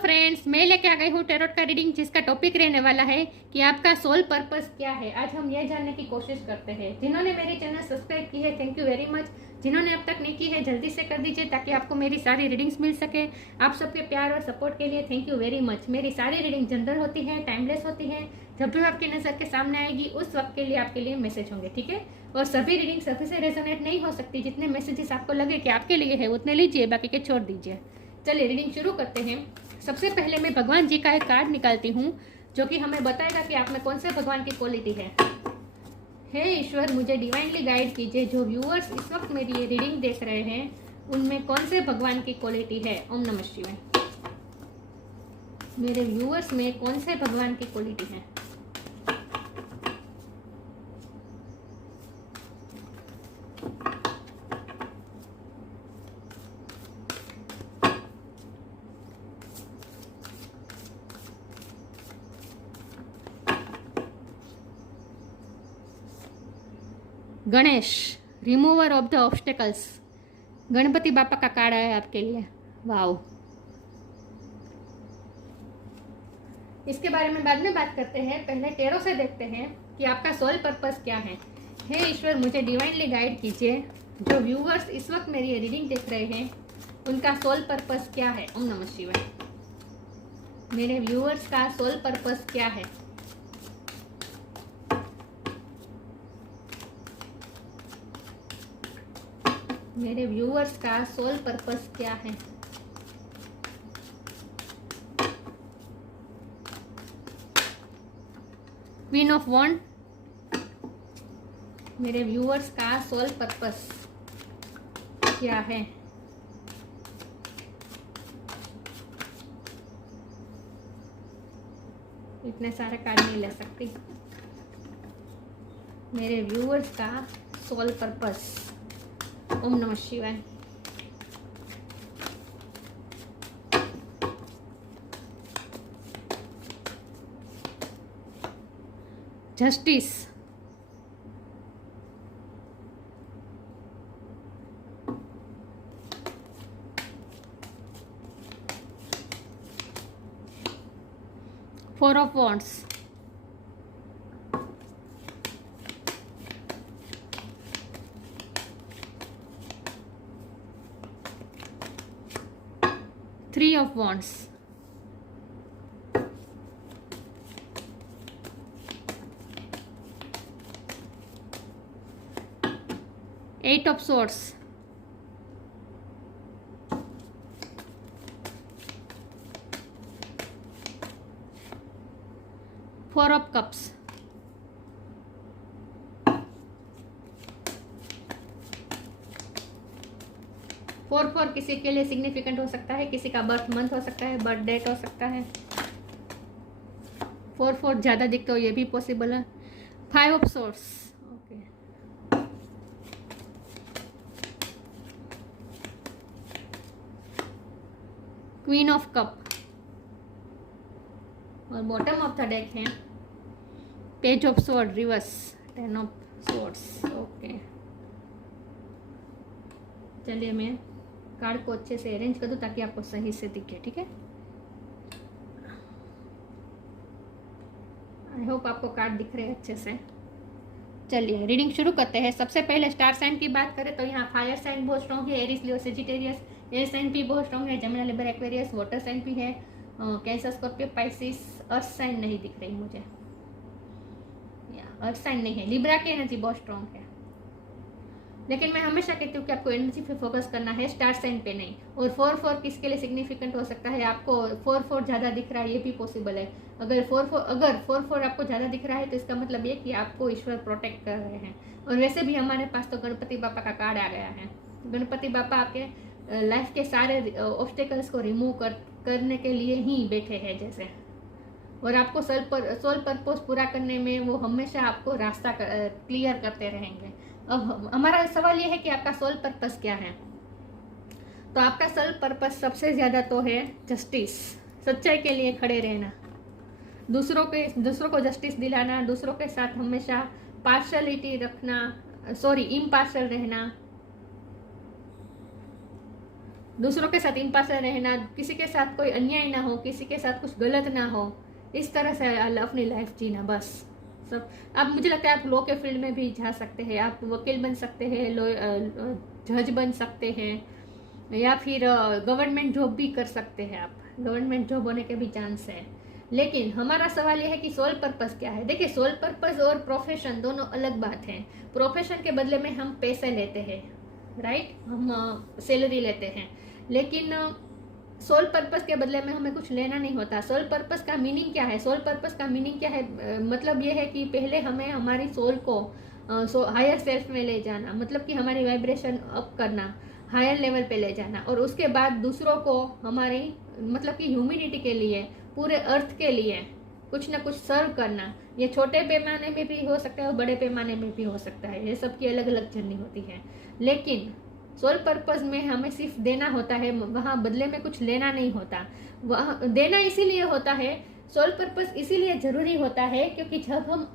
Friends, मैं लेके आ गई हूँ टैरोट का रीडिंग जिसका टॉपिक रहने वाला है कि आपका सोल पर्पस क्या है। आज हम ये जानने की कोशिश करते हैं। जिन्होंने मेरी चैनल सब्सक्राइब की है, थैंक यू वेरी मच। जिन्होंने अब तक नहीं की है, जल्दी से कर दीजिए ताकि आपको मेरी सारी रीडिंग्स मिल सके। आप सबके प्यार और सपोर्ट के लिए थैंक यू वेरी मच। मेरी सारी रीडिंग जनरल होती है, टाइमलेस होती है। जब भी आपकी नज़र के सामने आएगी उस वक्त के लिए आपके लिए मैसेज होंगे, ठीक है। और सभी रीडिंग सभी से रेजोनेट नहीं हो सकती। जितने मैसेजेस आपको लगे कि आपके लिए है उतने लीजिए, बाकी के छोड़ दीजिए। चलिए रीडिंग शुरू करते हैं। सबसे पहले मैं भगवान जी का एक कार्ड निकालती हूँ जो कि हमें बताएगा कि आप में कौन से भगवान की क्वालिटी है। हे ईश्वर, मुझे डिवाइनली गाइड कीजिए। जो व्यूअर्स इस वक्त मेरी ये रीडिंग देख रहे हैं उनमें कौन से भगवान की क्वालिटी है। ओम नमः शिवाय। मेरे व्यूअर्स में कौन से भगवान की क्वालिटी है। Ganesh, remover of the obstacles. Ganpati बापा का कार्ड आया आपके लिए। वाओ, इसके बारे में बाद में बात करते हैं। पहले टेरो से देखते हैं कि आपका सोल पर्पस क्या है। हे ईश्वर, मुझे डिवाइनली गाइड कीजिए। जो व्यूवर्स इस वक्त मेरी रीडिंग देख रहे हैं उनका सोल पर्पस क्या है। ओम नमः शिवाय। मेरे व्यूवर्स का सोल पर्पस क्या है। मेरे व्यूअर्स का सोल पर्पस क्या है। क्वीन ऑफ वॉन्ड। मेरे व्यूअर्स का सोल पर्पस क्या है। इतने सारे कार्ड नहीं ले सकती। मेरे व्यूअर्स का सोल पर्पस। ओम नमः शिवाय। Justice. Four of wands. Three of wands. Eight of swords. Four of cups. Four किसी के लिए सिग्निफिकेंट हो सकता है, किसी का बर्थ मंथ हो सकता है, बर्थ डेट हो सकता है। फोर ज़्यादा दिखते हो ये भी पॉसिबल है। Five of source. Okay, queen of cup. और बॉटम ऑफ द डेक है page of sword reverse, ten of swords. Okay, चलिए मैं कार्ड को अच्छे से अरेंज कर दूं ताकि आपको सही से दिखे, ठीक है। आई होप आपको कार्ड दिख रहे हैं अच्छे से। चलिए रीडिंग शुरू करते हैं। सबसे पहले स्टार साइन की बात करें तो यहाँ फायर साइन बहुत स्ट्रॉन्ग है। Aries, Leo, Sagittarius. Air sign भी बहुत स्ट्रॉन्ग है। Gemini, Libra, Aquarius. Water sign भी है। Cancer, Scorpio, Pisces. Earth sign नहीं दिख रही मुझे, या अर्थ साइन नहीं है। लिब्रा की एनर्जी बहुत स्ट्रॉन्ग है, लेकिन मैं हमेशा कहती हूँ कि आपको एनर्जी पे फोकस करना है, स्टार साइन पे नहीं। और फोर किसके लिए सिग्निफिकेंट हो सकता है। आपको फोर ज़्यादा दिख रहा है, ये भी पॉसिबल है। अगर फोर आपको ज़्यादा दिख रहा है तो इसका मतलब ये कि आपको ईश्वर प्रोटेक्ट कर रहे हैं। और वैसे भी हमारे पास तो गणपति बापा का कार्ड आ गया है। गणपति बापा आपके लाइफ के सारे ऑब्स्टेकल्स को रिमूव करने के लिए ही बैठे हैं जैसे। और आपको सोल पर्पस पूरा करने में वो हमेशा आपको रास्ता क्लियर करते रहेंगे। अब हमारा सवाल ये है कि आपका सोल पर्पस क्या है। तो आपका सोल पर्पस सबसे ज़्यादा तो है जस्टिस, सच्चाई के लिए खड़े रहना, दूसरों को जस्टिस दिलाना, दूसरों के साथ हमेशा पार्शलिटी रखना, इम्पार्शल रहना, दूसरों के साथ इम्पार्शियल रहना, किसी के साथ कोई अन्याय ना हो, किसी के साथ कुछ गलत ना हो, इस तरह से अपनी लाइफ जीना बस सब। आप मुझे लगता है आप लॉ के फील्ड में भी जा सकते हैं, आप वकील बन सकते हैं, जज बन सकते हैं, या फिर गवर्नमेंट जॉब भी कर सकते हैं आप, गवर्नमेंट जॉब होने के भी चांस है। लेकिन हमारा सवाल यह है कि सोल पर्पस क्या है। देखिए, सोल पर्पस और प्रोफेशन दोनों अलग बात है। प्रोफेशन के बदले में हम पैसे लेते हैं, राइट, हम सैलरी लेते हैं, लेकिन सोल पर्पस के बदले में हमें कुछ लेना नहीं होता। सोल पर्पस का मीनिंग क्या है? सोल पर्पस का मीनिंग क्या है? मतलब ये है कि पहले हमें हमारी सोल को हायर सेल्फ में ले जाना, मतलब कि हमारी वाइब्रेशन अप करना, हायर लेवल पे ले जाना, और उसके बाद दूसरों को हमारी मतलब कि ह्यूमैनिटी के लिए, पूरे अर्थ के लिए कुछ ना कुछ सर्व करना। ये छोटे पैमाने में भी हो सकता है और बड़े पैमाने में भी हो सकता है, ये सबकी अलग अलग जर्नी होती है। लेकिन सोल पर्पस में हमें सिर्फ देना होता है, वहाँ बदले में कुछ लेना नहीं होता। वहाँ देना इसीलिए होता है, सोल पर्पस इसीलिए जरूरी होता है क्योंकि जब हम,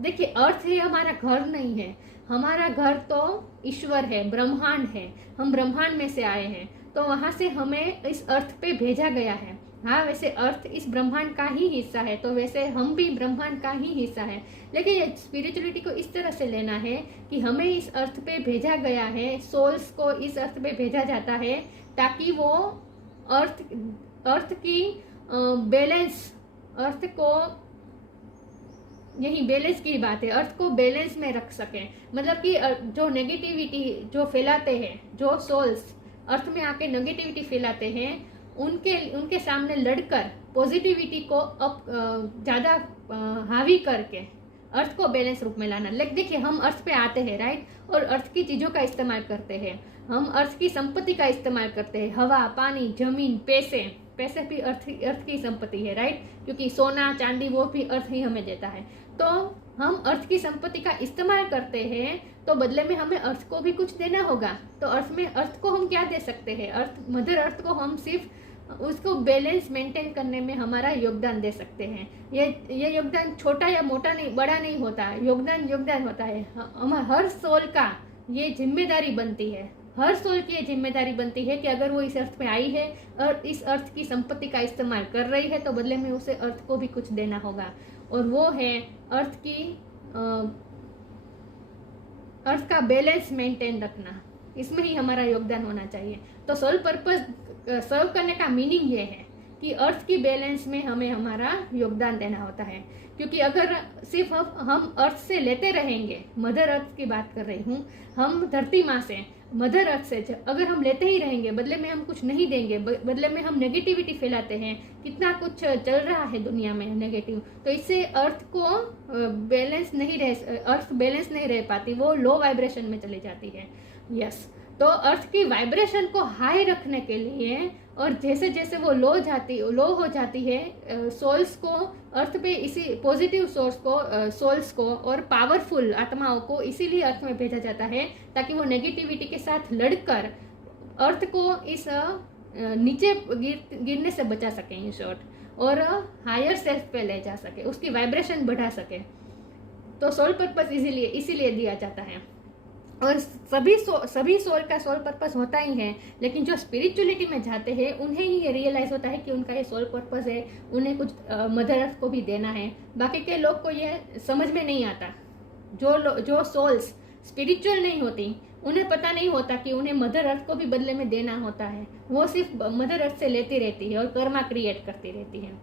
देखिए, अर्थ है हमारा घर नहीं है, हमारा घर तो ईश्वर है, ब्रह्मांड है, हम ब्रह्मांड में से आए हैं, तो वहाँ से हमें इस अर्थ पे भेजा गया है। हाँ, वैसे अर्थ इस ब्रह्मांड का ही हिस्सा है, तो वैसे हम भी ब्रह्मांड का ही हिस्सा है, लेकिन ये स्पिरिचुअलिटी को इस तरह से लेना है कि हमें इस अर्थ पे भेजा गया है, सोल्स को इस अर्थ पे भेजा जाता है ताकि वो अर्थ की बैलेंस, अर्थ को, यही बैलेंस की बात है, अर्थ को बैलेंस में रख सके। मतलब कि जो नेगेटिविटी जो फैलाते हैं, जो सोल्स अर्थ में आके नेगेटिविटी फैलाते हैं, उनके सामने लड़कर पॉजिटिविटी को ज़्यादा हावी करके अर्थ को बैलेंस रूप में लाना। लेकिन देखिए, हम अर्थ पे आते हैं, राइट, और अर्थ की चीज़ों का इस्तेमाल करते हैं, हम अर्थ की संपत्ति का इस्तेमाल करते हैं, हवा, पानी, जमीन, पैसे भी अर्थ की संपत्ति है, राइट, क्योंकि सोना चांदी वो भी अर्थ ही हमें देता है। तो हम अर्थ की संपत्ति का इस्तेमाल करते हैं, तो बदले में हमें अर्थ को भी कुछ देना होगा। तो अर्थ को हम क्या दे सकते हैं? मदर अर्थ को हम सिर्फ उसको बैलेंस मेंटेन करने में हमारा योगदान दे सकते हैं। ये योगदान छोटा या मोटा नहीं, बड़ा नहीं होता, योगदान होता है। हर सोल का ये जिम्मेदारी बनती है, हर सोल की ये जिम्मेदारी बनती है कि अगर वो इस अर्थ पे आई है और इस अर्थ की संपत्ति का इस्तेमाल कर रही है, तो बदले में उसे अर्थ को भी कुछ देना होगा, और वो है अर्थ का बैलेंस मेंटेन रखना। इसमें ही हमारा योगदान होना चाहिए। तो सोल पर्पस सर्व करने का मीनिंग ये है कि अर्थ की बैलेंस में हमें हमारा योगदान देना होता है। क्योंकि अगर सिर्फ हम अर्थ से लेते रहेंगे, मदर अर्थ की बात कर रही हूँ, हम धरती माँ से, मदर अर्थ से अगर हम लेते ही रहेंगे, बदले में हम कुछ नहीं देंगे, बदले में हम नेगेटिविटी फैलाते हैं, कितना कुछ चल रहा है दुनिया में नेगेटिव, तो इससे अर्थ बैलेंस नहीं रह पाती, वो लो वाइब्रेशन में चली जाती है। यस, तो अर्थ की वाइब्रेशन को हाई रखने के लिए, और जैसे जैसे वो लो हो जाती है, सोल्स को अर्थ पे, इसी पॉजिटिव सोल्स को और पावरफुल आत्माओं को इसीलिए अर्थ में भेजा जाता है ताकि वो नेगेटिविटी के साथ लड़कर अर्थ को इस नीचे गिरने से बचा सके, इन शॉर्ट, और हायर सेल्फ पे ले जा सके, उसकी वाइब्रेशन बढ़ा सके। तो सोल पर्पस इसीलिए दिया जाता है। और सभी सोल का सोल पर्पस होता ही है, लेकिन जो स्पिरिचुअलिटी में जाते हैं उन्हें ही ये रियलाइज होता है कि उनका ये सोल पर्पस है, उन्हें कुछ मदर अर्थ को भी देना है। बाकी के लोग को ये समझ में नहीं आता। जो सोल्स स्पिरिचुअल नहीं होती, उन्हें पता नहीं होता कि उन्हें मदर अर्थ को भी बदले में देना होता है। वो सिर्फ मदर अर्थ से लेती रहती है और कर्मा क्रिएट करती रहती है।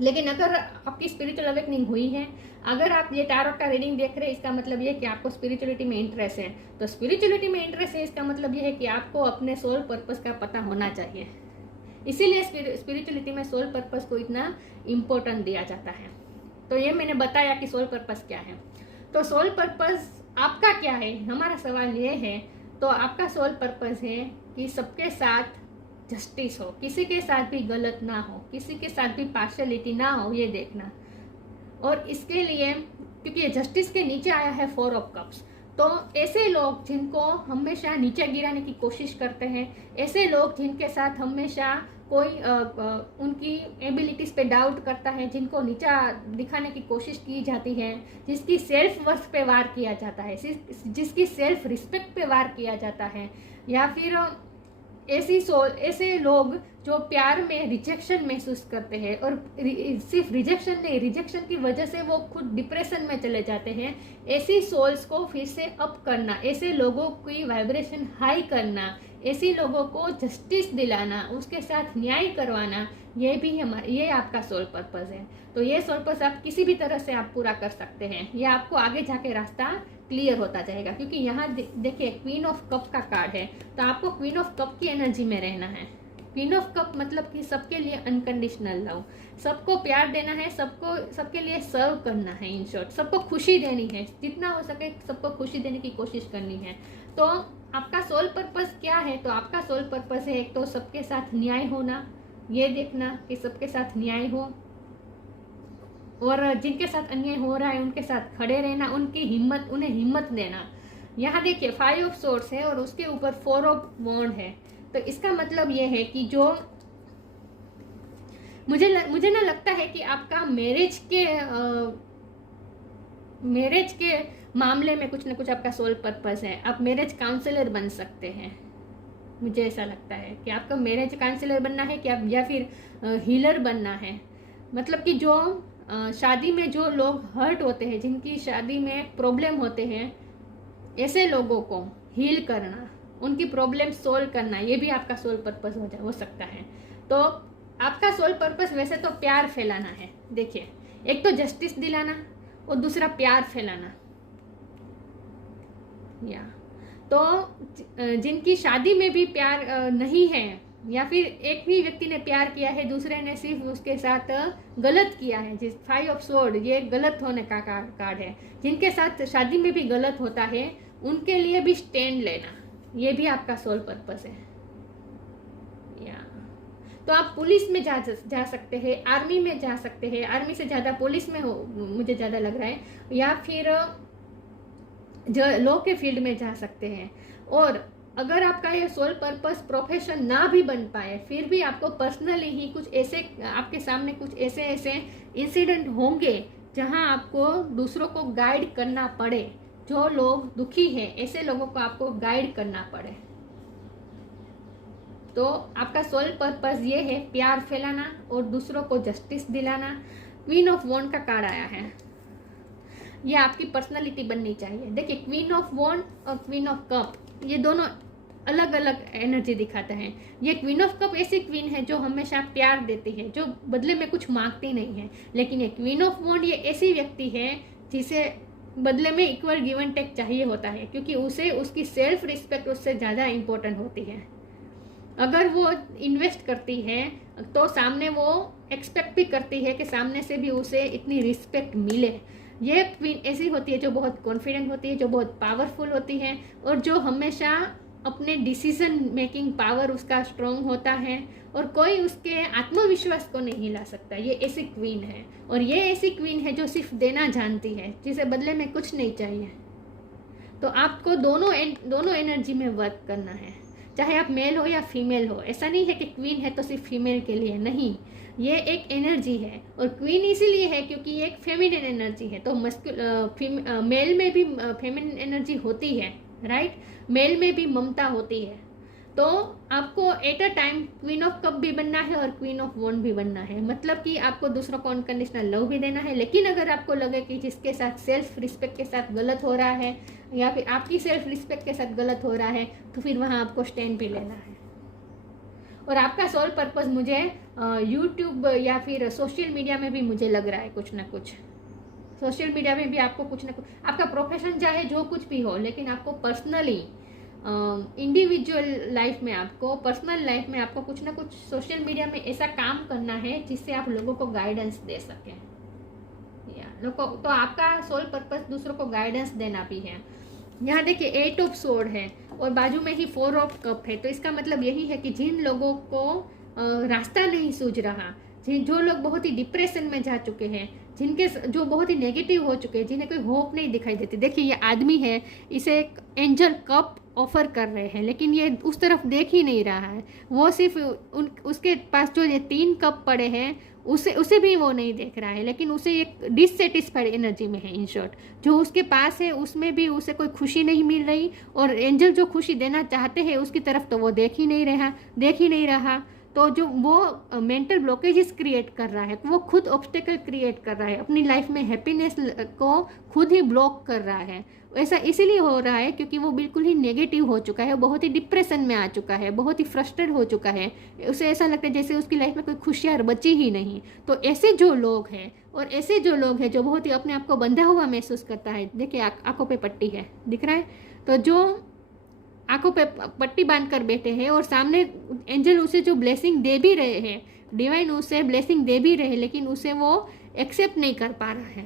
लेकिन अगर आपकी स्पिरिचुअल अवेकनिंग हुई है, अगर आप ये टैरोट का रीडिंग देख रहे हैं, इसका मतलब ये है कि आपको स्पिरिचुअलिटी में इंटरेस्ट है। तो स्पिरिचुअलिटी में इंटरेस्ट है, इसका मतलब ये है कि आपको अपने सोल पर्पस का पता होना चाहिए। इसीलिए स्पिरिचुअलिटी में सोल पर्पस को इतना इम्पोर्टेंट दिया जाता है। तो ये मैंने बताया कि सोल पर्पस क्या है। तो सोल पर्पस आपका क्या है, हमारा सवाल ये है। तो आपका सोल पर्पस है कि सबके साथ जस्टिस हो, किसी के साथ भी गलत ना हो, किसी के साथ भी पार्शियलिटी ना हो, ये देखना। और इसके लिए, क्योंकि ये जस्टिस के नीचे आया है 4 ऑफ कप्स, तो ऐसे लोग जिनको हमेशा नीचे गिराने की कोशिश करते हैं, ऐसे लोग जिनके साथ हमेशा कोई उनकी एबिलिटीज पे डाउट करता है, जिनको नीचा दिखाने की कोशिश की जाती है, जिसकी सेल्फ वर्थ पे वार किया जाता है, जिसकी सेल्फ रिस्पेक्ट पे वार किया जाता है, या फिर ऐसे लोग जो प्यार में रिजेक्शन महसूस करते हैं और सिर्फ रिजेक्शन नहीं, रिजेक्शन की वजह से वो खुद डिप्रेशन में चले जाते हैं, ऐसी सोल्स को फिर से अप करना, ऐसे लोगों की वाइब्रेशन हाई करना, ऐसी लोगों को जस्टिस दिलाना, उसके साथ न्याय करवाना, ये आपका सोल पर्पस है। तो ये सोल पर्पस आप किसी भी तरह से आप पूरा कर सकते हैं, ये आपको आगे जाके रास्ता क्लियर होता जाएगा। क्योंकि यहाँ देखिए क्वीन ऑफ कप का कार्ड है, तो आपको क्वीन ऑफ कप की एनर्जी में रहना है। क्वीन ऑफ कप मतलब कि सबके लिए अनकंडीशनल लव, सबको प्यार देना है, सबके लिए सर्व करना है, इन शॉर्ट सबको खुशी देनी है, जितना हो सके सबको खुशी देने की कोशिश करनी है। तो आपका सोल पर्पस क्या है? तो आपका सोल पर्पस है एक तो सबके साथ न्याय होना, ये देखना कि सबके साथ न्याय हो, और जिनके साथ अन्याय हो रहा है उनके साथ खड़े रहना, उन्हें हिम्मत देना। यहाँ देखिए 5 ऑफ सोर्ड्स है और उसके ऊपर 4 ऑफ वॉन्ड है। तो इसका मतलब ये है कि जो मुझे ना लगता है कि आपका मैरिज के मामले में कुछ ना कुछ आपका सोल पर्पस है। आप मैरिज काउंसलर बन सकते हैं, मुझे ऐसा लगता है कि आपका मैरिज काउंसलर बनना है कि आप, या फिर हीलर बनना है। मतलब कि जो शादी में जो लोग हर्ट होते हैं, जिनकी शादी में प्रॉब्लम होते हैं, ऐसे लोगों को हील करना, उनकी प्रॉब्लम सोल्व करना, ये भी आपका सोल पर्पस हो सकता है। तो आपका सोल पर्पस वैसे तो प्यार फैलाना है। देखिए एक तो जस्टिस दिलाना और दूसरा प्यार फैलाना। या तो जिनकी शादी में भी प्यार नहीं है, या फिर एक ही व्यक्ति ने प्यार किया है, दूसरे ने सिर्फ उसके साथ गलत किया है, जिस 5 ऑफ सोर्ड ये गलत होने का कार्ड है। जिनके साथ शादी में भी गलत होता है उनके लिए भी स्टैंड लेना, ये भी आपका सोल पर्पस है। या तो आप पुलिस में जा सकते हैं, आर्मी में जा सकते हैं, आर्मी से ज़्यादा पुलिस में हो मुझे ज़्यादा लग रहा है, या फिर जो लॉ के फील्ड में जा सकते हैं। और अगर आपका ये सोल पर्पस प्रोफेशन ना भी बन पाए, फिर भी आपको पर्सनली ही कुछ ऐसे, आपके सामने कुछ ऐसे इंसिडेंट होंगे जहां आपको दूसरों को गाइड करना पड़े। जो लोग दुखी हैं ऐसे लोगों को आपको गाइड करना पड़े। तो आपका सोल पर्पस ये है प्यार फैलाना और दूसरों को जस्टिस दिलाना। क्वीन ऑफ वॉन्ड का कार्ड आया है, ये आपकी पर्सनालिटी बननी चाहिए। देखिए क्वीन ऑफ वॉन्ड और क्वीन ऑफ कप ये दोनों अलग अलग एनर्जी दिखाते हैं। ये क्वीन ऑफ कप ऐसी क्वीन है जो हमेशा प्यार देती है, जो बदले में कुछ मांगती नहीं है। लेकिन ये क्वीन ऑफ वॉन्ड ये ऐसी व्यक्ति है जिसे बदले में इक्वल गिव एंड टेक चाहिए होता है, क्योंकि उसे उसकी सेल्फ रिस्पेक्ट उससे ज़्यादा इम्पोर्टेंट होती है। अगर वो इन्वेस्ट करती है तो सामने वो एक्सपेक्ट भी करती है कि सामने से भी उसे इतनी रिस्पेक्ट मिले। ये क्वीन ऐसी होती है जो बहुत कॉन्फिडेंट होती है, जो बहुत पावरफुल होती है, और जो हमेशा अपने डिसीजन मेकिंग पावर उसका स्ट्रॉन्ग होता है, और कोई उसके आत्मविश्वास को नहीं हिला सकता। ये ऐसी क्वीन है, और ये ऐसी क्वीन है जो सिर्फ देना जानती है, जिसे बदले में कुछ नहीं चाहिए। तो आपको दोनों एनर्जी में वर्क करना है, चाहे आप मेल हो या फीमेल हो। ऐसा नहीं है कि क्वीन है तो सिर्फ फीमेल के लिए, नहीं, ये एक एनर्जी है। और क्वीन इसीलिए है क्योंकि ये एक फेमिनिन एनर्जी है। तो मेल में भी फेमिनिन एनर्जी होती है, राइट, मेल में भी ममता होती है। तो आपको at a time queen of cup भी बनना है और क्वीन ऑफ वॉन्ड भी बनना है। मतलब कि आपको दूसरों को अनकंडीशनल लव भी देना है। लेकिन अगर आपको लगे कि जिसके साथ सेल्फ रिस्पेक्ट के साथ गलत हो रहा है, या फिर आपकी सेल्फ रिस्पेक्ट के साथ गलत हो रहा है, तो फिर वहाँ आपको स्टैंड भी लेना है। और आपका सोल पर्पस मुझे यूट्यूब या फिर सोशल मीडिया में भी मुझे लग रहा है कुछ ना कुछ। सोशल मीडिया में भी आपको कुछ ना कुछ, आपका प्रोफेशन चाहे जो कुछ भी हो, लेकिन आपको पर्सनली इंडिविजुअल लाइफ में, आपको पर्सनल लाइफ में आपको कुछ ना कुछ सोशल मीडिया में ऐसा काम करना है जिससे आप लोगों को गाइडेंस दे सकें। तो आपका सोल पर्पस दूसरों को गाइडेंस देना भी है। यहाँ देखिए 8 ऑफ सोर्ड है और बाजू में ही 4 ऑफ कप है। तो इसका मतलब यही है कि जिन लोगों को रास्ता नहीं सूझ रहा, जो लोग बहुत ही डिप्रेशन में जा चुके हैं, जो बहुत ही नेगेटिव हो चुके हैं, जिन्हें कोई होप नहीं दिखाई देती। देखिए ये आदमी है, इसे एक एंजल कप ऑफर कर रहे हैं, लेकिन ये उस तरफ देख ही नहीं रहा है। वो सिर्फ उसके पास जो ये 3 कप पड़े हैं उसे भी वो नहीं देख रहा है, लेकिन उसे एक डिससेटिस्फाइड एनर्जी में है। इन शॉर्ट, जो उसके पास है उसमें भी उसे कोई खुशी नहीं मिल रही, और एंजल जो खुशी देना चाहते हैं उसकी तरफ तो वो देख ही नहीं रहा। तो जो वो मेंटल ब्लॉकेजेस क्रिएट कर रहा है, वो खुद ऑब्स्टेकल क्रिएट कर रहा है, अपनी लाइफ में हैप्पीनेस को खुद ही ब्लॉक कर रहा है। ऐसा इसीलिए हो रहा है क्योंकि वो बिल्कुल ही नेगेटिव हो चुका है, बहुत ही डिप्रेशन में आ चुका है, बहुत ही फ्रस्ट्रेट हो चुका है। उसे ऐसा लगता है जैसे उसकी लाइफ में कोई खुशियाँ बची ही नहीं। तो ऐसे जो लोग हैं, और ऐसे जो लोग हैं जो बहुत ही अपने आप को बंधा हुआ महसूस करता है, देखिए आंखों पे पट्टी है, दिख रहा है, तो जो आंखों पे पट्टी बांध कर बैठे हैं और सामने एंजल उसे जो ब्लेसिंग दे भी रहे हैं, डिवाइन उसे ब्लेसिंग दे भी रहे हैं, लेकिन उसे वो एक्सेप्ट नहीं कर पा रहा है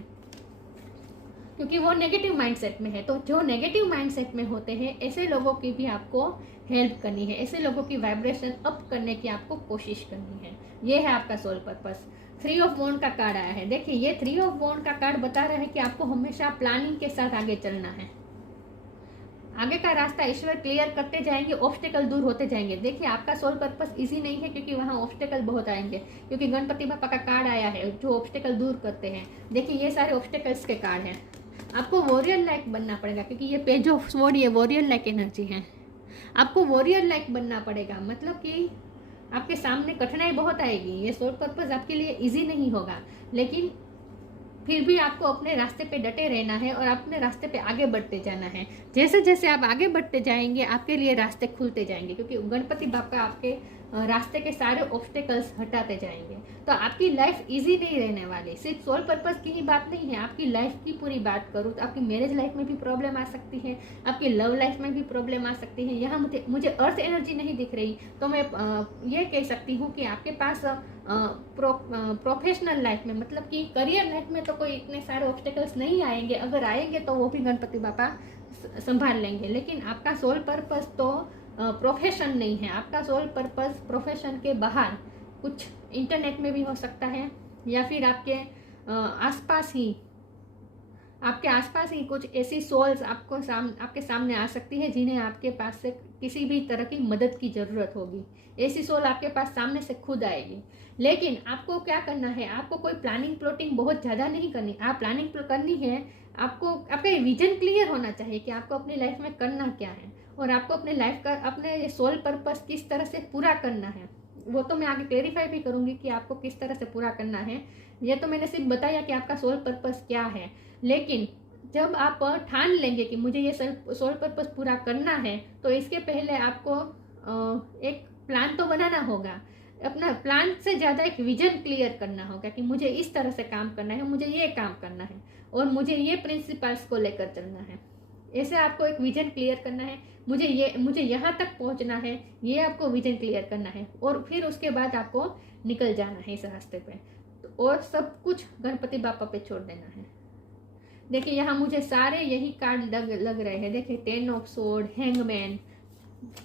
क्योंकि वो नेगेटिव माइंडसेट में है। तो जो नेगेटिव माइंडसेट में होते हैं, ऐसे लोगों की भी आपको हेल्प करनी है, ऐसे लोगों की वाइब्रेशन अप करने की आपको कोशिश करनी है। ये है आपका सोल पर्पस। 3 ऑफ वॉन्ड का कार्ड आया है। देखिए, ये 3 ऑफ वॉन्ड का कार्ड बता रहा है कि आपको हमेशा प्लानिंग के साथ आगे चलना है। आगे का रास्ता ईश्वर क्लियर करते जाएंगे, ऑब्स्टेकल दूर होते जाएंगे। देखिए, आपका सोल पर्पस इजी नहीं है क्योंकि वहाँ ऑब्स्टेकल बहुत आएंगे, क्योंकि गणपति बापा का कार्ड आया है जो ऑब्स्टेकल दूर करते हैं। देखिए, ये सारे ऑब्स्टेकल्स के कार्ड हैं। आपको वॉरियर लाइक बनना पड़ेगा क्योंकि ये पेज ऑफ स्वॉर्ड, ये वॉरियर लाइक एनर्जी है। आपको वॉरियर लाइक बनना पड़ेगा, मतलब कि आपके सामने कठिनाई बहुत आएगी। ये सोल पर्पस आपके लिए इजी नहीं होगा, लेकिन फिर भी आपको अपने रास्ते पे डटे रहना है और अपने रास्ते पे आगे बढ़ते जाना है। जैसे जैसे आप आगे बढ़ते जाएंगे, आपके लिए रास्ते खुलते जाएंगे, क्योंकि गणपति बापा आपके रास्ते के सारे ऑब्स्टेकल्स हटाते जाएंगे। तो आपकी लाइफ इजी नहीं रहने वाली। सिर्फ सोल पर्पस की ही बात नहीं है, आपकी लाइफ की पूरी बात करूँ तो आपकी मैरिज लाइफ में भी प्रॉब्लम आ सकती है, आपकी लव लाइफ में भी प्रॉब्लम आ सकती है। यहाँ मुझे अर्थ एनर्जी नहीं दिख रही, तो मैं ये कह सकती हूँ कि आपके पास प्रोफेशनल लाइफ में, मतलब कि करियर लाइफ में तो कोई इतने सारे ऑब्स्टेकल्स नहीं आएंगे। अगर आएंगे तो वो भी गणपति बापा संभाल लेंगे। लेकिन आपका सोल पर्पस तो प्रोफेशन नहीं है। आपका सोल पर्पस प्रोफेशन के बाहर कुछ इंटरनेट में भी हो सकता है, या फिर आपके आसपास ही कुछ ऐसी सोल्स आपके सामने आ सकती है जिन्हें आपके पास से किसी भी तरह की मदद की ज़रूरत होगी। ऐसी सोल आपके पास सामने से खुद आएगी। लेकिन आपको क्या करना है, आपको कोई प्लानिंग प्लॉटिंग बहुत ज़्यादा नहीं करनी। आप प्लानिंग करनी है, आपका विजन क्लियर होना चाहिए कि आपको अपनी लाइफ में करना क्या है, और आपको अपने लाइफ का अपने सोल पर्पस किस तरह से पूरा करना है। वो तो मैं आगे क्लेरिफाई भी करूँगी कि आपको किस तरह से पूरा करना है। ये तो मैंने सिर्फ बताया कि आपका सोल पर्पस क्या है, लेकिन जब आप ठान लेंगे कि मुझे ये सोल पर्पस पूरा करना है, तो इसके पहले आपको एक प्लान तो बनाना होगा। अपना प्लान से ज़्यादा एक विजन क्लियर करना होगा कि मुझे इस तरह से काम करना है, मुझे ये काम करना है, और मुझे ये प्रिंसिपल्स को लेकर चलना है। ऐसे आपको एक विजन क्लियर करना है। मुझे यहाँ तक पहुँचना है, ये आपको विजन क्लियर करना है, और फिर उसके बाद आपको निकल जाना है इस रास्ते पे, और सब कुछ गणपति बापा पे छोड़ देना है। देखिए, यहाँ मुझे सारे यही कार्ड लग रहे हैं। देखिए, 10 ऑफ सोर्ड, हैंगमैन,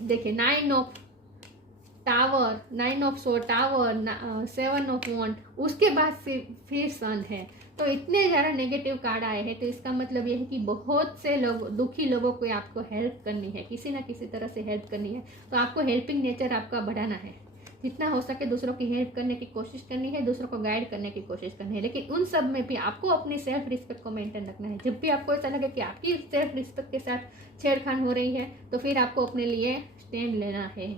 देखिए 9 of tower, 9 of sword, tower, 7 of wand, उसके बाद फिर सन है। तो इतने ज़्यादा नेगेटिव कार्ड आए हैं, तो इसका मतलब ये है कि बहुत से लोग, दुखी लोगों को आपको हेल्प करनी है, किसी ना किसी तरह से हेल्प करनी है। तो आपको हेल्पिंग नेचर आपका बढ़ाना है, जितना हो सके दूसरों की हेल्प करने की कोशिश करनी है, दूसरों को गाइड करने की कोशिश करनी है। लेकिन उन सब में भी आपको अपनी सेल्फ रिस्पेक्ट को मेंटेन रखना है। जब भी आपको ऐसा लगे कि आपकी सेल्फ रिस्पेक्ट के साथ छेड़खानी हो रही है, तो फिर आपको अपने लिए स्टैंड लेना है,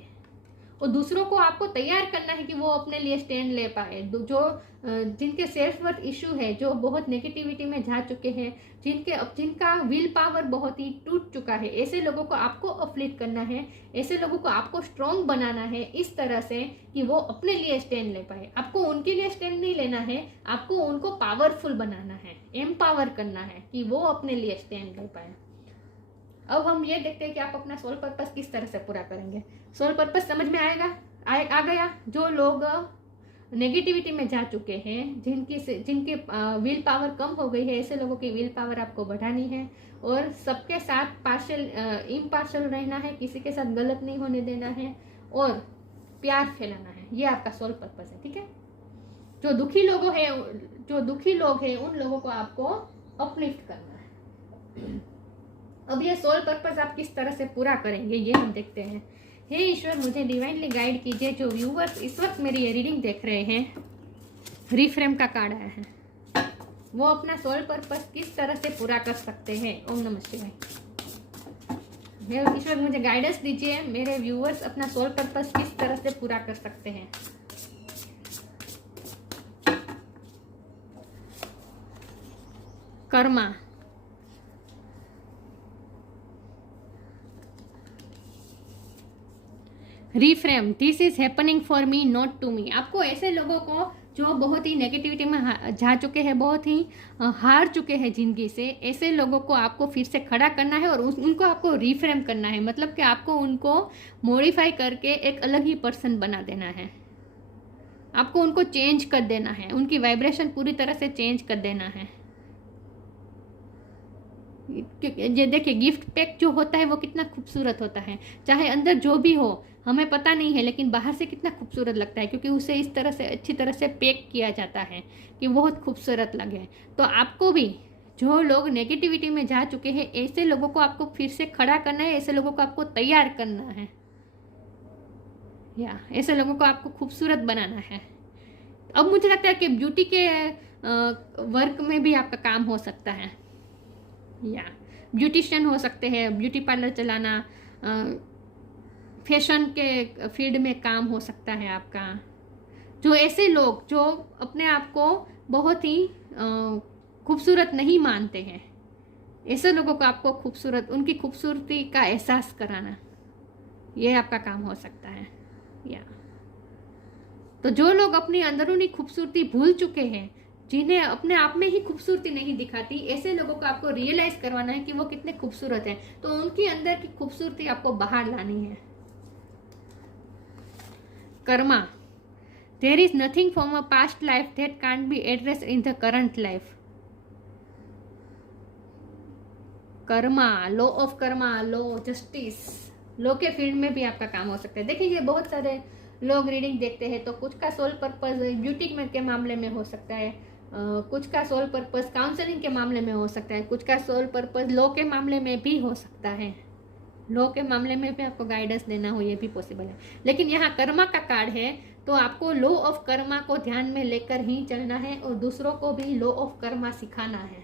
और दूसरों को आपको तैयार करना है कि वो अपने लिए स्टैंड ले पाए। जो जिनके सेल्फ वर्थ इशू है, जो बहुत नेगेटिविटी में जा चुके हैं, जिनका विल पावर बहुत ही टूट चुका है, ऐसे लोगों को आपको अपलिफ्ट करना है, ऐसे लोगों को आपको स्ट्रॉन्ग बनाना है इस तरह से कि वो अपने लिए स्टैंड ले पाए। आपको उनके लिए स्टैंड नहीं लेना है, आपको उनको पावरफुल बनाना है, एम्पावर करना है कि वो अपने लिए स्टैंड ले पाए। अब हम ये देखते हैं कि आप अपना सोल पर्पस किस तरह से पूरा करेंगे। सोल पर्पस समझ में आ गया। जो लोग नेगेटिविटी में जा चुके हैं, जिनके विल पावर कम हो गई है, ऐसे लोगों की विल पावर आपको बढ़ानी है, और सबके साथ इम्पार्शल रहना है, किसी के साथ गलत नहीं होने देना है, और प्यार फैलाना है। ये आपका सोल पर्पस है, ठीक है। जो दुखी लोग हैं उन लोगों को आपको अपलिफ्ट करना है। अब ये सोल पर्पस आप किस तरह से पूरा करेंगे ये हम देखते हैं। हे ईश्वर, मुझे डिवाइनली गाइड कीजिए। जो व्यूवर्स इस वक्त मेरी ये रीडिंग देख रहे हैं, रिफ्रेम का कार्ड आया है, वो अपना सोल पर्पस किस तरह से पूरा कर सकते हैं। ओम नमः शिवाय। हे ईश्वर, मुझे गाइडेंस दीजिए, मेरे व्यूवर्स अपना सोल पर्पस किस तरह से पूरा कर सकते हैं। Karma, reframe, this is happening for me not to me. आपको ऐसे लोगों को जो बहुत ही नेगेटिविटी में जा चुके हैं, बहुत ही हार चुके हैं जिंदगी से, ऐसे लोगों को आपको फिर से खड़ा करना है और उनको आपको रिफ्रेम करना है। मतलब कि आपको उनको मॉडिफाई करके एक अलग ही पर्सन बना देना है। आपको उनको चेंज कर देना है, उनकी वाइब्रेशन पूरी तरह से चेंज कर देना है। ये देखिए, गिफ्ट पैक जो होता है वो कितना खूबसूरत होता है, चाहे अंदर जो भी हो हमें पता नहीं है, लेकिन बाहर से कितना खूबसूरत लगता है, क्योंकि उसे इस तरह से अच्छी तरह से पैक किया जाता है कि बहुत खूबसूरत लगे। तो आपको भी, जो लोग नेगेटिविटी में जा चुके हैं, ऐसे लोगों को आपको फिर से खड़ा करना है, ऐसे लोगों को आपको तैयार करना है, या ऐसे लोगों को आपको खूबसूरत बनाना है। अब मुझे लगता है कि ब्यूटी के वर्क में भी आपका काम हो सकता है, या ब्यूटिशियन हो सकते हैं, ब्यूटी पार्लर चलाना, फैशन के फील्ड में काम हो सकता है आपका। जो ऐसे लोग जो अपने आप को बहुत ही खूबसूरत नहीं मानते हैं, ऐसे लोगों को आपको खूबसूरत, उनकी खूबसूरती का एहसास कराना, ये आपका काम हो सकता है। या तो जो लोग अपनी अंदरूनी खूबसूरती भूल चुके हैं, जिन्हें अपने आप में ही खूबसूरती नहीं दिखाती, ऐसे लोगों को आपको रियलाइज करवाना है कि वो कितने खूबसूरत हैं। तो उनकी अंदर की खूबसूरती आपको बाहर लानी है। Karma, there is nothing from a past life that can't be address in the current life. Karma, law of karma, law, justice, law के फील्ड में भी आपका काम हो सकता है। देखिए, ये बहुत सारे लोग रीडिंग देखते हैं, तो कुछ का सोल पर्पस ब्यूटी के मामले में हो सकता है, कुछ का सोल पर्पस काउंसलिंग के मामले में हो सकता है, कुछ का सोल पर्पस लॉ के मामले में भी हो सकता है। लॉ के मामले में भी आपको गाइडेंस देना हो, ये भी पॉसिबल है। लेकिन यहाँ कर्मा का कार्ड है, तो आपको लॉ ऑफ कर्मा को ध्यान में लेकर ही चलना है और दूसरों को भी लॉ ऑफ कर्मा सिखाना है।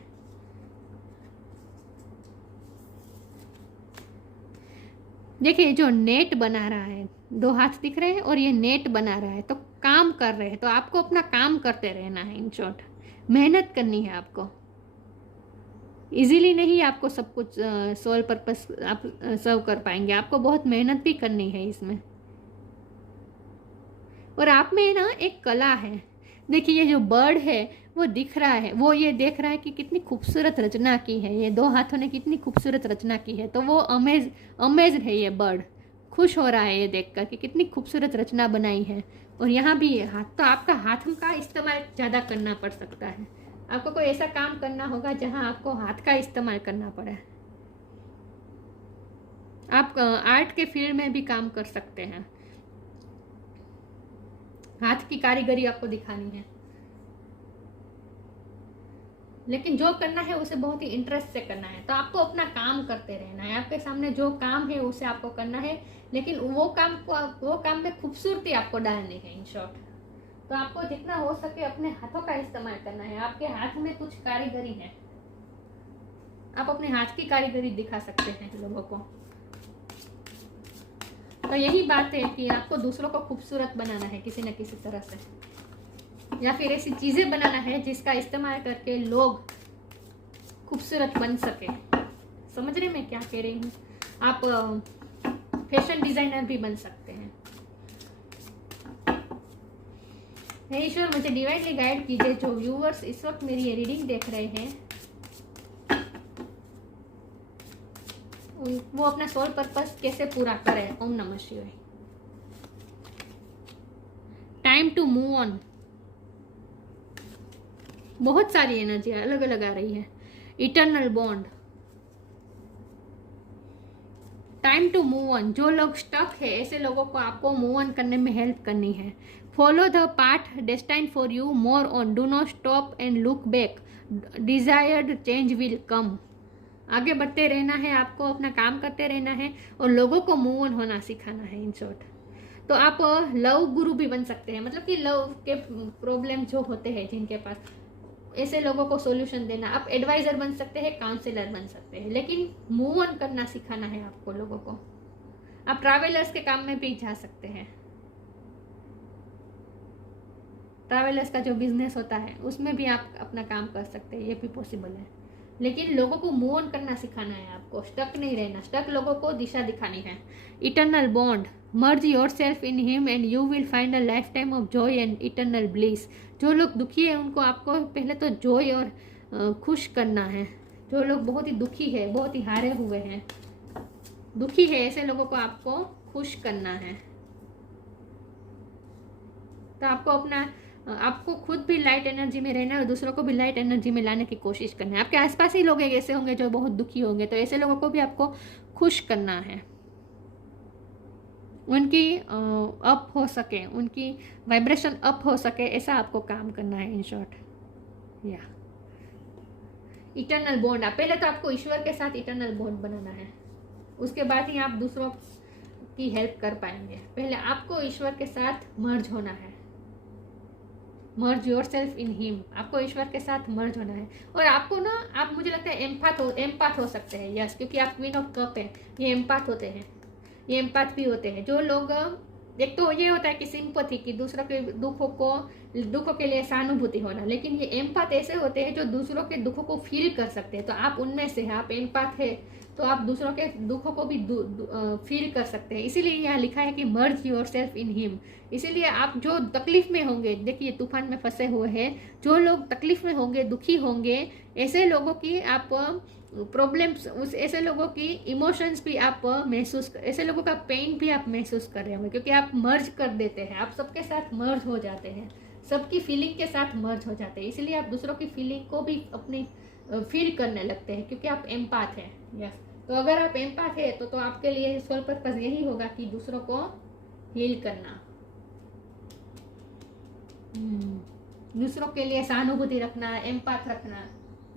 देखिए, जो नेट बना रहा है, 2 हाथ दिख रहे हैं और ये नेट बना रहा है, तो काम कर रहे हैं, तो आपको अपना काम करते रहना है। इन शॉर्ट, मेहनत करनी है आपको। इजीली नहीं आपको सब कुछ सोल पर्पस आप सर्व कर पाएंगे, आपको बहुत मेहनत भी करनी है इसमें। और आप में ना एक कला है। देखिए, ये जो बर्ड है वो दिख रहा है, वो ये देख रहा है कि कितनी खूबसूरत रचना की है, ये 2 हाथों ने कितनी खूबसूरत रचना की है, तो वो अमेज है। ये बर्ड खुश हो रहा है ये देखकर कि कितनी खूबसूरत रचना बनाई है। और यहाँ भी ये हाथ, तो आपका हाथ का इस्तेमाल ज़्यादा करना पड़ सकता है। आपको कोई ऐसा काम करना होगा जहाँ आपको हाथ का इस्तेमाल करना पड़े। आप आर्ट के फील्ड में भी काम कर सकते हैं, हाथ की कारीगरी आपको दिखानी है, लेकिन जो करना है उसे बहुत ही इंटरेस्ट से करना है। तो आपको अपना काम करते रहना है, आपके सामने जो काम है उसे आपको करना है, लेकिन वो काम में खूबसूरती आपको डालनी है। इन शॉर्ट, तो आपको जितना हो सके अपने हाथों का इस्तेमाल करना है। आपके हाथ में कुछ कारीगरी है, आप अपने हाथ की कारीगरी दिखा सकते हैं लोगों को। तो यही बात है कि आपको दूसरों को खूबसूरत बनाना है किसी न किसी तरह से, या फिर ऐसी चीजें बनाना है जिसका इस्तेमाल करके लोग खूबसूरत बन सके। समझ रहे मैं क्या कह रही हूँ? आप फैशन डिजाइनर भी बन सकते हैं। हे ईश्वर, मुझे डिवाइनली गाइड कीजिए। जो व्यूअर्स इस वक्त मेरी ये रीडिंग देख रहे हैं, वो अपना सोल पर्पस कैसे पूरा करें। ओम नमः शिवाय। टाइम टू मूव ऑन, बहुत सारी एनर्जी अलग अलग आ रही है। Eternal bond, time to move on. जो लोग स्टक है, ऐसे लोगों को आपको मूव ऑन करने में हेल्प करनी है। Follow the path destined for you, more on, do not stop and look back, desired change will come. आगे बढ़ते रहना है आपको, अपना काम करते रहना है और लोगों को मूव ऑन होना सिखाना है इन शॉर्ट। तो आप लव गुरु भी बन सकते हैं, मतलब कि लव के प्रॉब्लम जो होते हैं जिनके पास, ऐसे लोगों को सॉल्यूशन देना। आप एडवाइजर बन सकते हैं, काउंसलर बन सकते हैं, लेकिन मूव ऑन करना सिखाना है आपको लोगों को। आप ट्रैवलर्स के काम में भी जा सकते हैं, ट्रैवलर्स का जो बिजनेस होता है उसमें भी आप अपना काम कर सकते हैं, ये भी पॉसिबल है। लेकिन लोगों को मूव ऑन करना सिखाना है आपको, स्टक नहीं रहना। स्टक लोगों को दिशा दिखानी है। Eternal bond, merge your self in him and you will find a life time of Joy and eternal bliss. जो लोग दुखी है उनको आपको पहले तो जॉय और खुश करना है। जो लोग बहुत ही दुखी है, बहुत ही हारे हुए हैं, दुखी है, ऐसे लोगों को आपको खुश करना है। तो आपको अपना, आपको खुद भी लाइट एनर्जी में रहना है और दूसरों को भी लाइट एनर्जी में लाने की कोशिश करना है। आपके आसपास ही लोग ऐसे होंगे जो बहुत दुखी होंगे, तो ऐसे लोगों को भी आपको खुश करना है, उनकी अप हो सके, उनकी वाइब्रेशन अप हो सके, ऐसा आपको काम करना है इन शॉर्ट। या इटर्नल बॉन्ड, पहले तो आपको ईश्वर के साथ इटर्नल बॉन्ड बनाना है, उसके बाद ही आप दूसरों की हेल्प कर पाएंगे। पहले आपको ईश्वर के साथ मर्ज होना है, मर्ज योर सेल्फ इन हिम। आपको ईश्वर के साथ मर्ज होना है। और आपको ना, आप मुझे लगता है एम्पाथ हो सकते हैं, यस, क्योंकि आप क्वीन ऑफ कप है, ये एम्पाथ होते हैं, ये एम्पाथ भी होते हैं। जो लोग, एक तो ये होता है कि सिंपैथी, कि दूसरों के दुखों के लिए सहानुभूति होना, लेकिन ये एम्पाथ ऐसे होते हैं जो दूसरों के दुखों को फील कर सकते हैं। तो आप उनमें से हैं, आप एम्पाथ है, तो आप दूसरों के दुखों को भी फील कर सकते हैं। इसीलिए यहाँ लिखा है कि मर्ज योर सेल्फ इन हिम। इसीलिए आप जो तकलीफ में होंगे, देखिए तूफान में फंसे हुए हैं, जो लोग तकलीफ में होंगे, दुखी होंगे, ऐसे लोगों की आप प्रॉब्लम्स, उस ऐसे लोगों की इमोशंस भी आप महसूस, ऐसे लोगों का पेन भी आप महसूस कर रहे होंगे, क्योंकि आप मर्ज कर देते हैं, आप सबके साथ मर्ज हो जाते हैं, सबकी फीलिंग के साथ मर्ज हो जाते हैं। इसलिए आप दूसरों की फीलिंग को भी अपनी फील करने लगते हैं, क्योंकि आप एम्पाथ हैं। यस, तो अगर आप एम्पाथ है तो आपके लिए सोल पर्पस यही होगा कि दूसरों को हील करना, दूसरों के लिए सहानुभूति रखना, एम्पाथ रखना,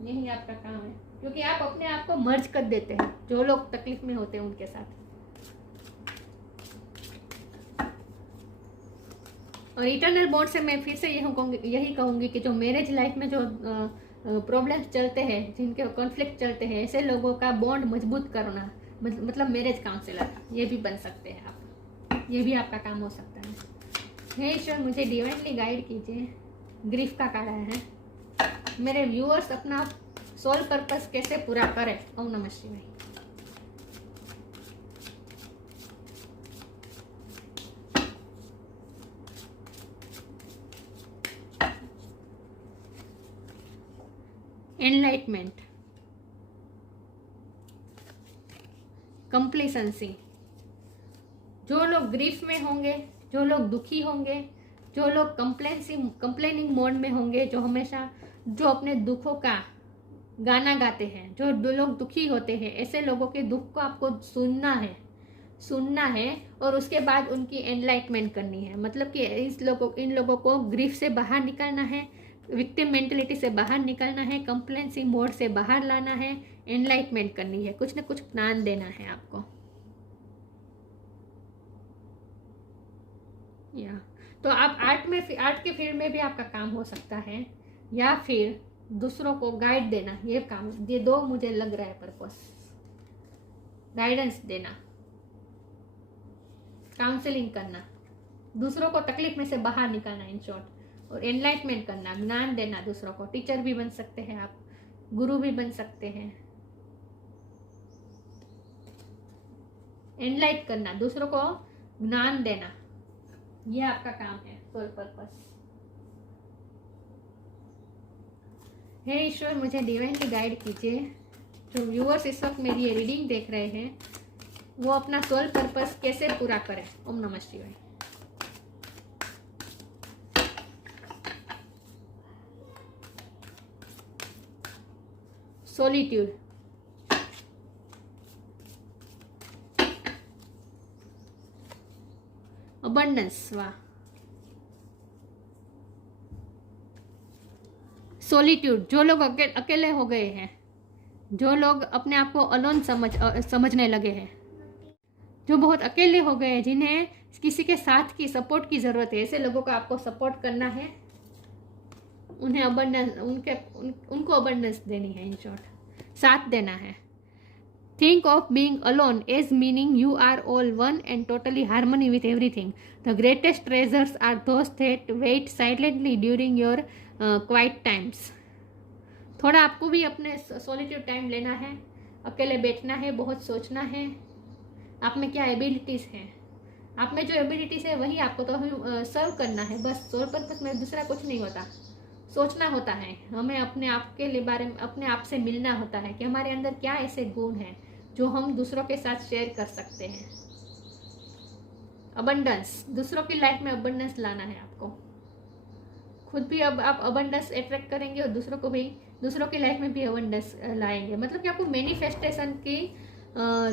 यही आपका काम है। क्योंकि आप अपने आप को मर्ज कर देते हैं जो लोग तकलीफ में होते हैं उनके साथ। और इटर्नल बॉन्ड से मैं फिर से यही कहूंगी कि जो मैरिज लाइफ में जो प्रॉब्लम्स चलते हैं, जिनके कॉन्फ्लिक्ट चलते हैं, ऐसे लोगों का बॉन्ड मजबूत करना, मतलब मैरिज काउंसलर, ये भी बन सकते हैं आप, ये भी आपका काम हो सकता है। हे ईश्वर, मुझे डिवाइनली गाइड कीजिए। ग्रीफ का कार्ड है, मेरे व्यूअर्स अपना सोल पर्पस कैसे पूरा करें। ओम नमः शिवाय। Enlightenment, complacency. जो लोग ग्रीफ में होंगे, जो लोग दुखी होंगे, जो लोग कंप्लेनिंग मोड में होंगे, जो हमेशा जो अपने दुखों का गाना गाते हैं, जो लोग दुखी होते हैं, ऐसे लोगों के दुख को आपको सुनना है और उसके बाद उनकी एनलाइटमेंट करनी है। मतलब कि इन लोगों को ग्रीफ से बाहर निकालना है, विक्टिम मेंटलिटी से बाहर निकलना है, कंप्लेंसी मोड से बाहर लाना है, एनलाइटमेंट करनी है, कुछ न कुछ ज्ञान देना है आपको। या तो आप आर्ट के फील्ड में भी आपका काम हो सकता है, या फिर दूसरों को गाइड देना, ये काम, ये दो मुझे लग रहा है पर्पस। गाइडेंस देना, काउंसलिंग करना, दूसरों को तकलीफ में से बाहर निकालना इन शॉर्ट, और एनलाइटमेंट करना, ज्ञान देना दूसरों को। टीचर भी बन सकते हैं आप, गुरु भी बन सकते हैं। एनलाइट करना, दूसरों को ज्ञान देना, ये आपका काम है, सोल पर्पस। हे ईश्वर, मुझे डिवाइनली गाइड कीजिए। जो व्यूअर्स इस वक्त मेरी ये रीडिंग देख रहे हैं, वो अपना सोल पर्पस कैसे पूरा करें। ओम नमः शिवाय। सॉलिट्यूड, अबंडेंस, वाह। सॉलिट्यूड, जो लोग अकेले हो गए हैं, जो लोग अपने आप को अलोन समझने लगे हैं, जो बहुत अकेले हो गए, जिन्हें किसी के साथ की सपोर्ट की ज़रूरत है, ऐसे लोगों को आपको सपोर्ट करना है, उन्हें अबंडेंस उनको अबंडेंस देनी है, इन शॉर्ट साथ देना है। Think of being alone as meaning you are all one and totally harmony with everything. The greatest treasures are those that wait silently during your quiet times. थोड़ा आपको भी अपने सॉलिट्यूड टाइम लेना है, अकेले बैठना है, बहुत सोचना है आप में क्या एबिलिटीज़ हैं, आप में जो एबिलिटीज़ है वही आपको तो सर्व करना है, बस सोल पर्पस में दूसरा कुछ नहीं होता। सोचना होता है, हमें अपने आप के लिए बारे में अपने आप से मिलना होता है कि हमारे अंदर क्या ऐसे गुण हैं जो हम दूसरों के साथ शेयर कर सकते हैं। अबंडेंस, दूसरों की लाइफ में अबंडेंस लाना है आपको। खुद भी अब आप अबंडेंस अट्रैक्ट करेंगे और दूसरों को भी, दूसरों की लाइफ में भी अबंडेंस लाएंगे। मतलब कि आपको मैनिफेस्टेशन की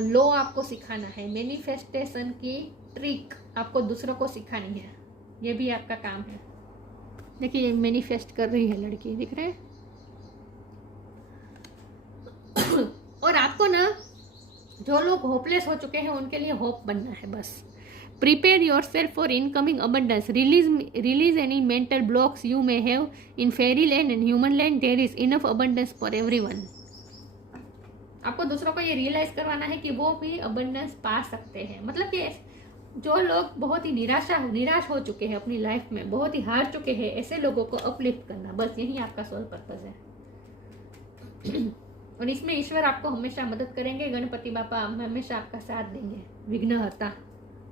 लॉ आपको सिखाना है, मैनिफेस्टेशन की ट्रिक आपको दूसरों को सिखानी है, ये भी आपका काम है। देखिए मैनिफेस्ट कर रही है लड़की, दिख रहे हैं। और आपको ना, जो लोग होपलेस हो चुके हैं उनके लिए होप बनना है बस। Prepare yourself for incoming abundance, release any mental blocks you may have in fairy land and human land, there is enough abundance for everyone. आपको दूसरों को ये रियलाइज करवाना है कि वो भी अबंडेंस पा सकते हैं। मतलब कि जो लोग बहुत ही निराश हो चुके हैं अपनी लाइफ में, बहुत ही हार चुके हैं, ऐसे लोगों को अपलिफ्ट करना, बस यही आपका सोल पर्पस है। और इसमें ईश्वर आपको हमेशा मदद करेंगे, गणपति बापा हमेशा आपका साथ देंगे, विघ्नहर्ता,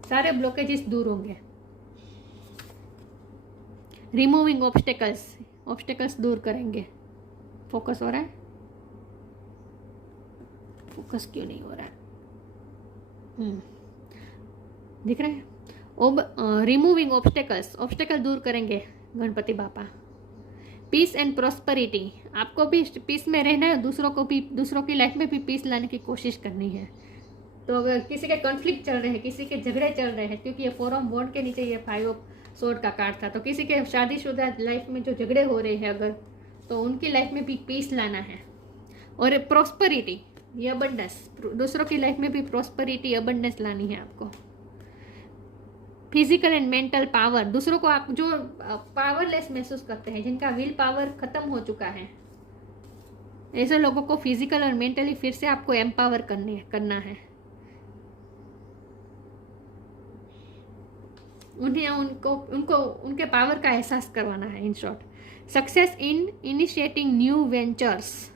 सारे ब्लॉकेजेस दूर होंगे। रिमूविंग ऑब्स्टेकल्स दूर करेंगे। फोकस हो रहा है, फोकस क्यों नहीं हो रहा है? दिख रहा है। रिमूविंग ऑब्स्टेकल दूर करेंगे गणपति बापा। पीस एंड प्रॉस्पेरिटी, आपको भी पीस में रहना है, दूसरों की लाइफ में भी पीस लाने की कोशिश करनी है। तो अगर किसी के कॉन्फ्लिक्ट चल रहे हैं, किसी के झगड़े चल रहे हैं, क्योंकि ये 4 ऑफ वॉन्ड के नीचे ये 5 ऑफ सोर्ड का कार्ड था, तो किसी के शादीशुदा लाइफ में जो झगड़े हो रहे हैं अगर, तो उनकी लाइफ में भी पीस लाना है। और प्रॉस्पेरिटी, ये अबंडेंस, दूसरों की लाइफ में भी प्रॉस्पेरिटी अबंडेंस लानी है आपको। फिजिकल एंड मेंटल पावर, दूसरों को आप जो पावरलेस महसूस करते हैं, जिनका विल पावर खत्म हो चुका है, ऐसे लोगों को फिजिकल और मेंटली फिर से आपको एम्पावर करना है। उन्हें उनके पावर का एहसास करवाना है। In short, success in initiating new ventures,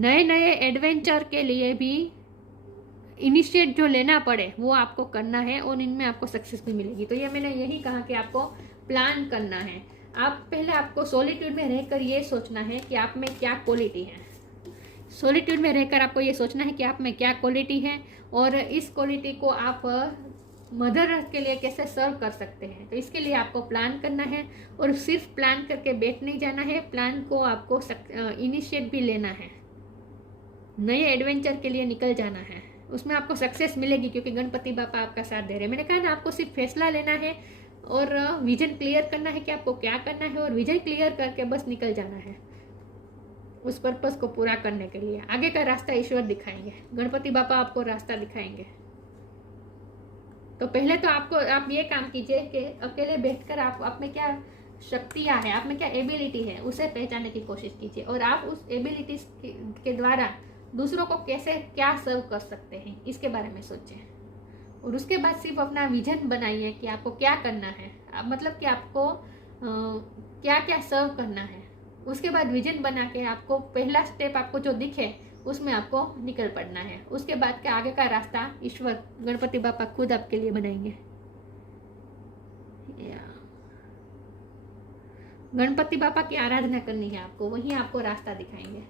नए एडवेंचर के लिए भी इनिशिएट जो लेना पड़े वो आपको करना है, और इनमें आपको सक्सेस भी मिलेगी। तो ये मैंने यही कहा कि आपको प्लान करना है। आप पहले आपको सॉलिट्यूड में रहकर ये सोचना है कि आप में क्या क्वालिटी है। सॉलिट्यूड में रहकर आपको ये सोचना है कि आप में क्या क्वालिटी है, और इस क्वालिटी को आप मदर अर्थ के लिए कैसे सर्व कर सकते हैं। तो इसके लिए आपको प्लान करना है, और सिर्फ प्लान करके बैठ नहीं जाना है, प्लान को आपको इनिशिएट भी लेना है, नए एडवेंचर के लिए निकल जाना है। उसमें आपको सक्सेस मिलेगी, क्योंकि गणपति बापा आपका साथ दे रहे हैं। मैंने कहा ना, आपको सिर्फ फैसला लेना है और विजन क्लियर करना है कि आपको क्या करना है, और विजन क्लियर करके बस निकल जाना है उस पर्पस को पूरा करने के लिए। आगे का रास्ता ईश्वर दिखाएंगे, गणपति बापा आपको रास्ता दिखाएंगे। तो पहले तो आप ये काम कीजिए कि अकेले बैठकर आप में क्या शक्तियाँ हैं, आप में क्या एबिलिटी है, उसे पहचानने की कोशिश कीजिए, और आप उस एबिलिटीज के द्वारा दूसरों को कैसे क्या सर्व कर सकते हैं, इसके बारे में सोचें। और उसके बाद सिर्फ अपना विजन बनाइए कि आपको क्या करना है, मतलब कि आपको क्या क्या सर्व करना है। उसके बाद विजन बना के आपको पहला स्टेप आपको जो दिखे उसमें आपको निकल पड़ना है। उसके बाद के आगे का रास्ता ईश्वर गणपति बापा खुद आपके लिए बनाएंगे। गणपति बापा की आराधना करनी है आपको, वही आपको रास्ता दिखाएंगे।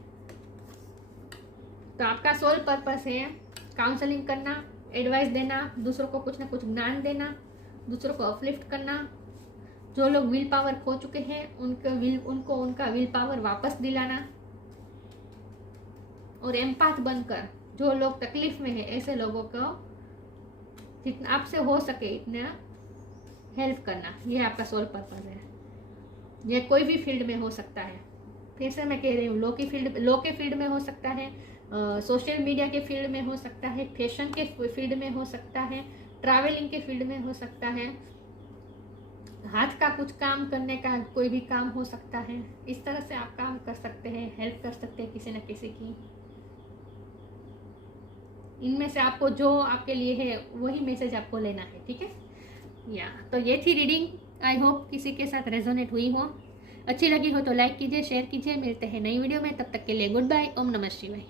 तो आपका सोल पर्पस है काउंसलिंग करना, एडवाइस देना, दूसरों को कुछ ना कुछ ज्ञान देना, दूसरों को अपलिफ्ट करना। जो लोग विल पावर खो चुके हैं उनको उनका विल पावर वापस दिलाना, और एम्पाथ बनकर जो लोग तकलीफ में है ऐसे लोगों को जितना आपसे हो सके इतना हेल्प करना। यह आपका सोल पर्पस है। यह कोई भी फील्ड में हो सकता है, फिर से मैं कह रही हूँ, लॉ के फील्ड में हो सकता है, सोशल मीडिया के फील्ड में हो सकता है, फैशन के फील्ड में हो सकता है, ट्रैवलिंग के फील्ड में हो सकता है, हाथ का कुछ काम करने का कोई भी काम हो सकता है। इस तरह से आप काम कर सकते हैं, हेल्प कर सकते हैं किसी न किसी की। इनमें से आपको जो आपके लिए है वही मैसेज आपको लेना है, ठीक है। या तो ये थी रीडिंग। आई होप किसी के साथ रेजोनेट हुई हो, अच्छी लगी हो तो लाइक कीजिए, शेयर कीजिए। मिलते हैं नई वीडियो में, तब तक के लिए गुड बाय। ओम नमः शिवाय।